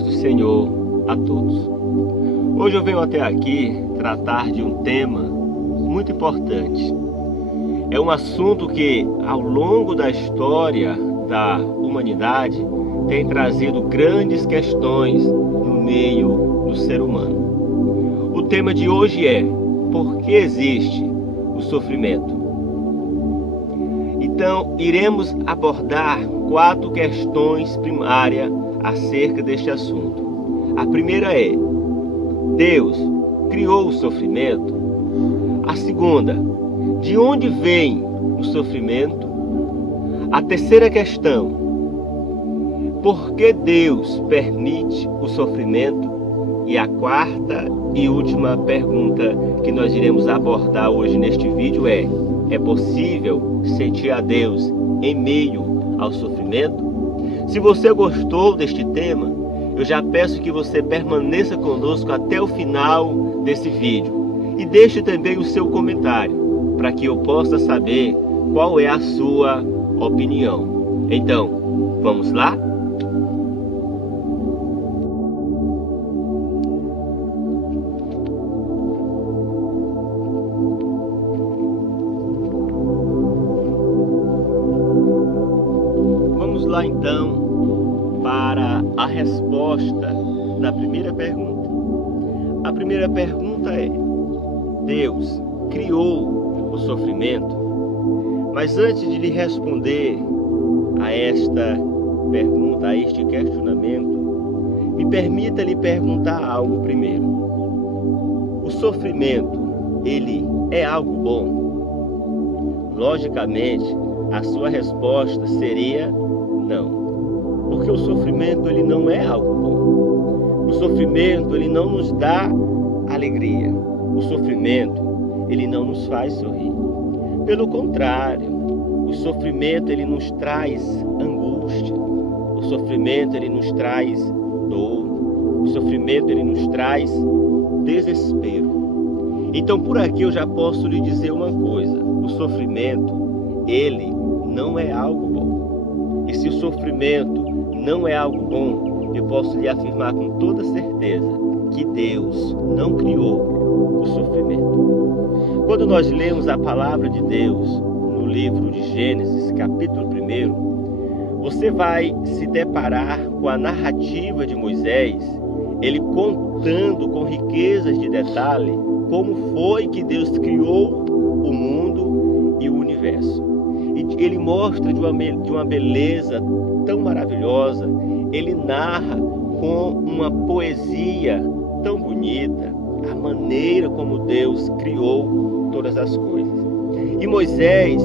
paz do Senhor a todos. Hoje eu venho até aqui tratar de um tema muito importante. É um assunto que ao longo da história da humanidade tem trazido grandes questões no meio do ser humano. O tema de hoje é: por que existe o sofrimento? Então, iremos abordar 4 questões primárias acerca deste assunto. A primeira é: Deus criou o sofrimento? A segunda: de onde vem o sofrimento? A terceira questão: por que Deus permite o sofrimento? E a quarta e última pergunta que nós iremos abordar hoje neste vídeo é possível sentir a Deus em meio ao sofrimento? Se você gostou deste tema, eu já peço que você permaneça conosco até o final desse vídeo e deixe também o seu comentário para que eu possa saber qual é a sua opinião. Então, vamos lá? Vamos lá então para a resposta da primeira pergunta. A primeira pergunta é: Deus criou o sofrimento? Mas antes de lhe responder a esta pergunta, a este questionamento, me permita lhe perguntar algo primeiro. O sofrimento, ele é algo bom? Logicamente, a sua resposta seria não. Porque o sofrimento, ele não é algo bom. O sofrimento, ele não nos dá alegria. O sofrimento, ele não nos faz sorrir. Pelo contrário, o sofrimento, ele nos traz angústia. O sofrimento, ele nos traz dor. O sofrimento, ele nos traz desespero. Então, por aqui eu já posso lhe dizer uma coisa: o sofrimento, ele não é algo bom. E se o sofrimento não é algo bom, eu posso lhe afirmar com toda certeza que Deus não criou o sofrimento. Quando nós lemos a palavra de Deus no livro de Gênesis, capítulo 1, você vai se deparar com a narrativa de Moisés, ele contando com riquezas de detalhe como foi que Deus criou o mundo e o universo. E ele mostra de uma beleza tão maravilhosa, ele narra com uma poesia tão bonita a maneira como Deus criou todas as coisas. E Moisés,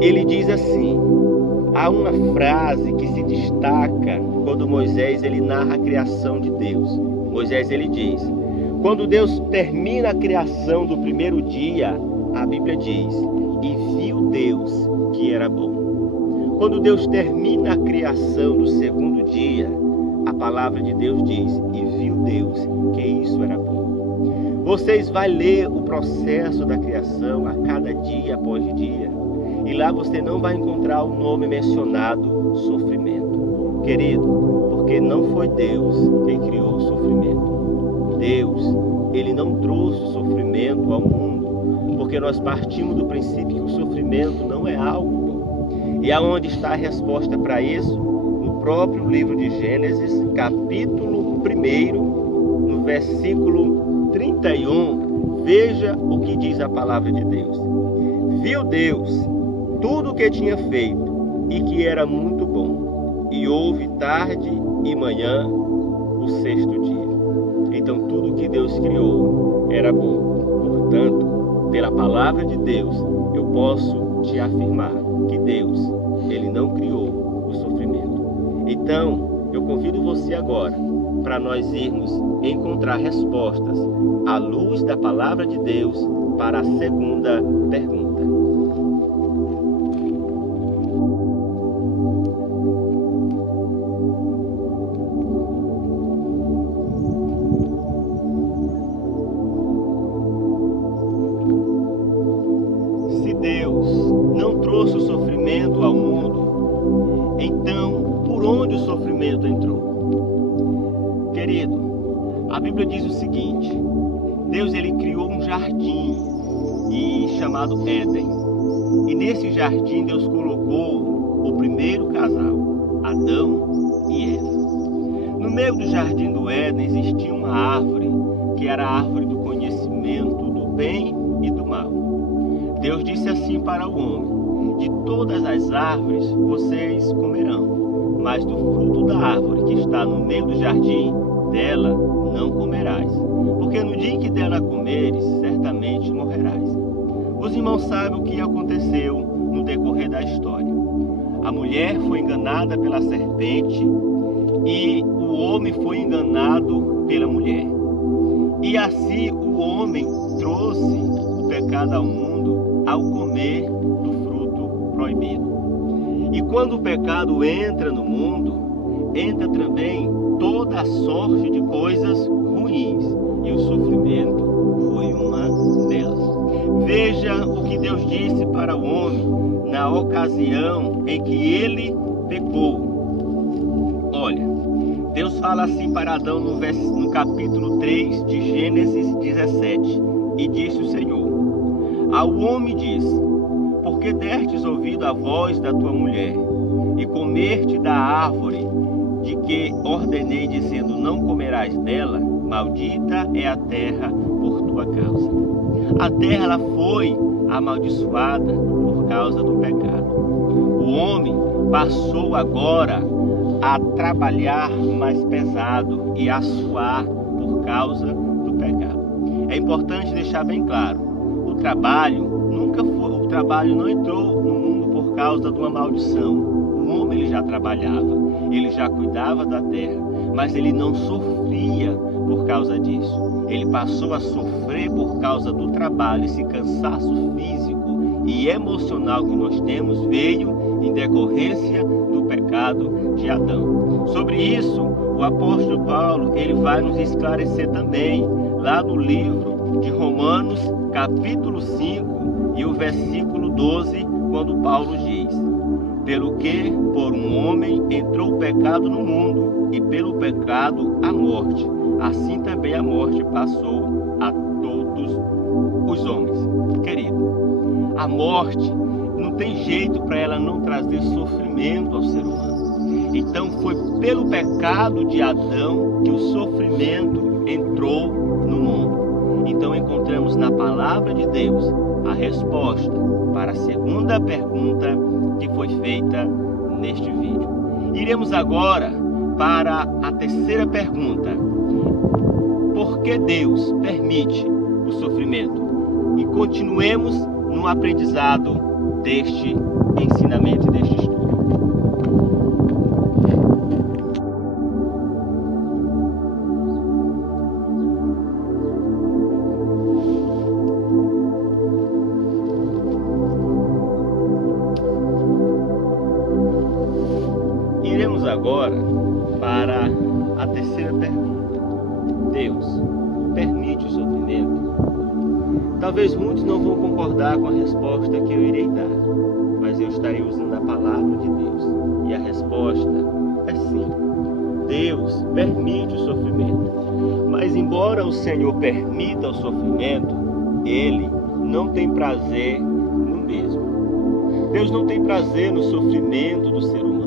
ele diz assim, há uma frase que se destaca quando Moisés ele narra a criação de Deus. Moisés ele diz: quando Deus termina a criação do primeiro dia, a Bíblia diz: e viu Deus que era bom. Quando Deus termina a criação do segundo dia, a palavra de Deus diz: e viu Deus que isso era bom. Vocês vão ler o processo da criação a cada dia após dia, e lá você não vai encontrar o nome mencionado sofrimento. Querido, porque não foi Deus quem criou o sofrimento. Deus, ele não trouxe o sofrimento ao mundo, porque nós partimos do princípio que o sofrimento não é algo bom. E aonde está a resposta para isso? No próprio livro de Gênesis, capítulo 1, no versículo 31, veja o que diz a palavra de Deus. Viu Deus tudo o que tinha feito e que era muito bom, e houve tarde e manhã o sexto dia. Então tudo que Deus criou era bom. Portanto, pela palavra de Deus, eu posso te afirmar que Deus, ele não criou o sofrimento. Então, eu convido você agora para nós irmos encontrar respostas à luz da palavra de Deus para a segunda pergunta. Deus não trouxe o sofrimento ao mundo, então por onde o sofrimento entrou? Querido, a Bíblia diz o seguinte: Deus ele criou um jardim chamado Éden. E nesse jardim Deus colocou o primeiro casal, Adão e Eva. No meio do jardim do Éden existia uma árvore, que era a árvore do conhecimento do bem e do mal. Deus disse assim para o homem: de todas as árvores vocês comerão, mas do fruto da árvore que está no meio do jardim, dela não comerás, porque no dia em que dela comeres, certamente morrerás. Os irmãos sabem o que aconteceu no decorrer da história. A mulher foi enganada pela serpente e o homem foi enganado pela mulher. E assim o homem trouxe o pecado ao mundo ao comer do fruto proibido. E quando o pecado entra no mundo, entra também toda a sorte de coisas ruins. E o sofrimento foi uma delas. Veja o que Deus disse para o homem na ocasião em que ele pecou. Olha, Deus fala assim para Adão no capítulo 3 de Gênesis 17. E disse o Senhor: ao homem disse: porque destes ouvido a voz da tua mulher, e comerte da árvore de que ordenei, dizendo: não comerás dela, maldita é a terra por tua causa. A terra ela foi amaldiçoada por causa do pecado. O homem passou agora a trabalhar mais pesado e a suar por causa do pecado. É importante deixar bem claro: o trabalho não entrou no mundo por causa de uma maldição. O homem ele já trabalhava, ele já cuidava da terra, mas ele não sofria por causa disso. Ele passou a sofrer por causa do trabalho. Esse cansaço físico e emocional que nós temos veio em decorrência do pecado de Adão. Sobre isso, o apóstolo Paulo ele vai nos esclarecer também lá no livro de Romanos, capítulo 5 e o versículo 12, quando Paulo diz: pelo que por um homem entrou o pecado no mundo, e pelo pecado a morte, assim também a morte passou a todos os homens. Querido, a morte não tem jeito para ela não trazer sofrimento ao ser humano. Então foi pelo pecado de Adão que o sofrimento entrou no mundo. Então encontramos na palavra de Deus a resposta para a segunda pergunta que foi feita neste vídeo. Iremos agora para a terceira pergunta: por que Deus permite o sofrimento? E continuemos no aprendizado deste ensinamento e deste estudo. Iremos agora para a terceira pergunta: Deus permite o sofrimento? Talvez muitos não vão concordar com a resposta que eu irei dar, mas eu estarei usando a palavra de Deus. E a resposta é sim. Deus permite o sofrimento. Mas embora o Senhor permita o sofrimento, Ele não tem prazer no mesmo. Deus não tem prazer no sofrimento do ser humano.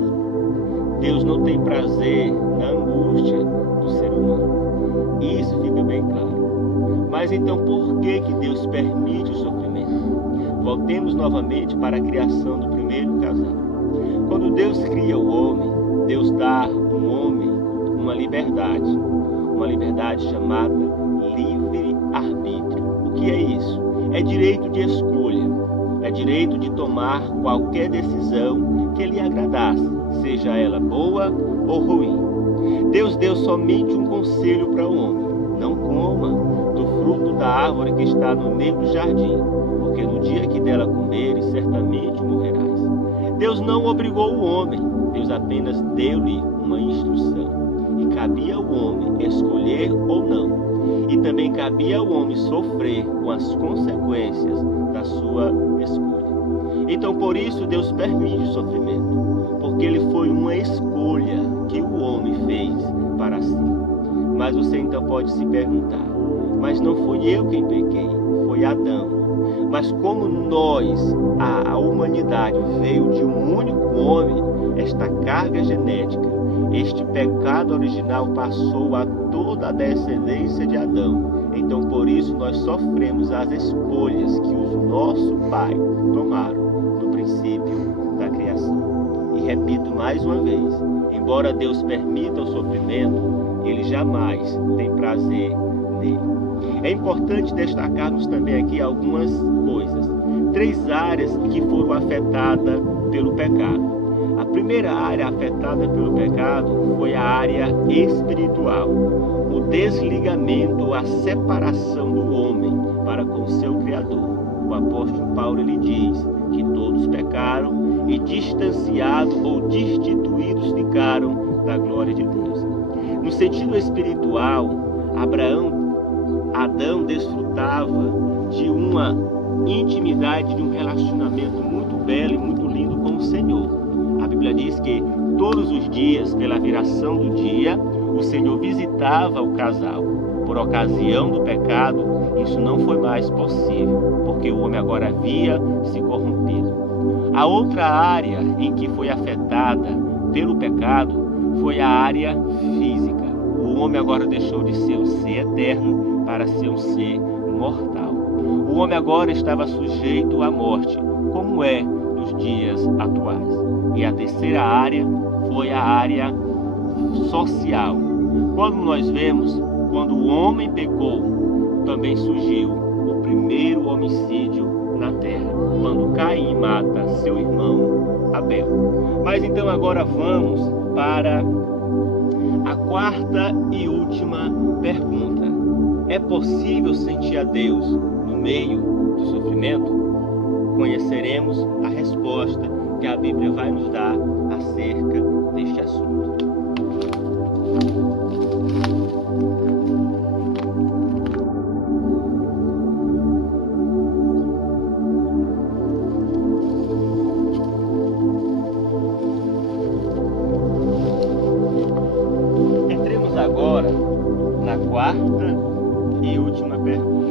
Deus não tem prazer na angústia do ser humano. Isso fica bem claro. Mas então por que Deus permite o sofrimento? Voltemos novamente para a criação do primeiro casal. Quando Deus cria o homem, Deus dá ao homem uma liberdade chamada livre-arbítrio. O que é isso? É direito de escolha, é direito de tomar qualquer decisão que lhe agradasse, seja ela boa ou ruim. Deus deu somente um conselho para o homem: não coma do fruto da árvore que está no meio do jardim, porque no dia que dela comeres, certamente morrerás. Deus não obrigou o homem, Deus apenas deu-lhe uma instrução. E cabia ao homem escolher ou não. E também cabia ao homem sofrer com as consequências da sua escolha. Então por isso Deus permite o sofrimento, porque ele foi uma escolha que o homem fez para si. Mas você então pode se perguntar, mas não fui eu quem pequei, foi Adão. Mas como a humanidade veio de um único homem, esta carga genética, este pecado original passou a toda a descendência de Adão. Então por isso nós sofremos as escolhas que os nossos pais tomaram no princípio da criação. E repito mais uma vez, embora Deus permita o sofrimento, Ele jamais tem prazer nele. É importante destacarmos também aqui algumas coisas. 3 áreas que foram afetadas pelo pecado. A primeira área afetada pelo pecado foi a área espiritual. O desligamento, a separação do homem para com o seu Criador. O apóstolo Paulo ele diz que todos pecaram e distanciados ou destituídos ficaram da glória de Deus. No sentido espiritual, Adão desfrutava de uma intimidade, de um relacionamento muito belo e muito lindo com o Senhor. A Bíblia diz que todos os dias, pela viração do dia, o Senhor visitava o casal. Por ocasião do pecado, isso não foi mais possível, porque o homem agora havia se corrompido. A outra área em que foi afetada pelo pecado foi a área física. O homem agora deixou de ser um ser eterno para ser um ser mortal. O homem agora estava sujeito à morte, como é nos dias atuais. E a terceira área foi a área social. Quando nós vemos, quando o homem pecou, também surgiu o primeiro homicídio na terra, quando Caim mata seu irmão Abel. Mas então agora vamos para a quarta e última pergunta. É possível sentir a Deus no meio do sofrimento? Conheceremos a resposta que a Bíblia vai nos dar acerca deste assunto. Entremos agora na quarta e última pergunta.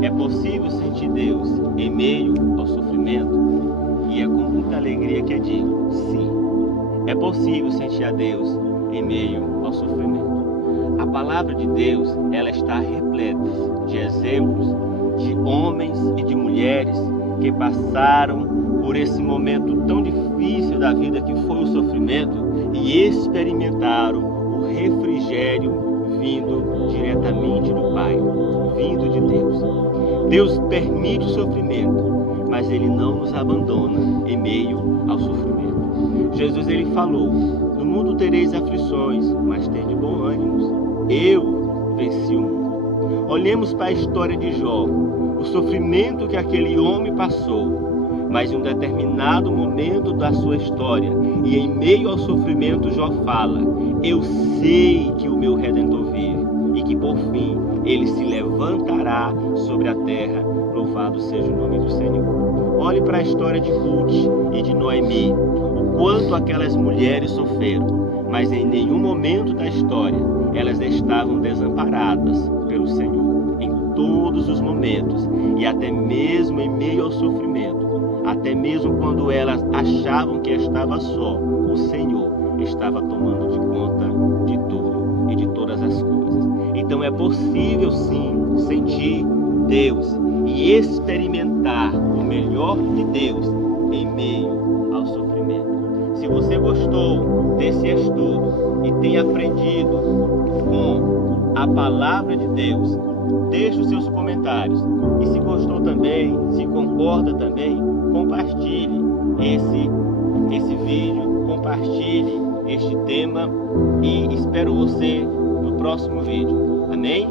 É possível sentir Deus em meio ao sofrimento? E é com muita alegria que eu digo, sim, é possível sentir a Deus em meio ao sofrimento. A palavra de Deus, ela está repleta de exemplos de homens e de mulheres que passaram por esse momento tão difícil da vida que foi o sofrimento e experimentaram o refrigério vindo diretamente do Pai, vindo de Deus. Deus permite o sofrimento, mas Ele não nos abandona em meio ao sofrimento. Jesus ele falou, no mundo tereis aflições, mas tende bom ânimo, eu venci o mundo. Olhemos para a história de Jó, o sofrimento que aquele homem passou, mas em um determinado momento da sua história, e em meio ao sofrimento Jó fala, eu sei que o meu Redentor vive, e que por fim ele se levantará sobre a terra, louvado seja o nome do Senhor. Olhe para a história de Ruth e de Noemi, o quanto aquelas mulheres sofreram, mas em nenhum momento da história elas estavam desamparadas pelo Senhor. Em todos os momentos, e até mesmo em meio ao sofrimento, até mesmo quando elas achavam que estava só, o Senhor estava tomando de conta de tudo e de todas as coisas. Então é possível sim sentir Deus e experimentar o melhor de Deus em meio ao sofrimento. Se você gostou desse estudo e tem aprendido com a palavra de Deus, deixe os seus comentários. E se gostou também, se concorda também, compartilhe esse vídeo, compartilhe este tema e espero você no próximo vídeo. Amém?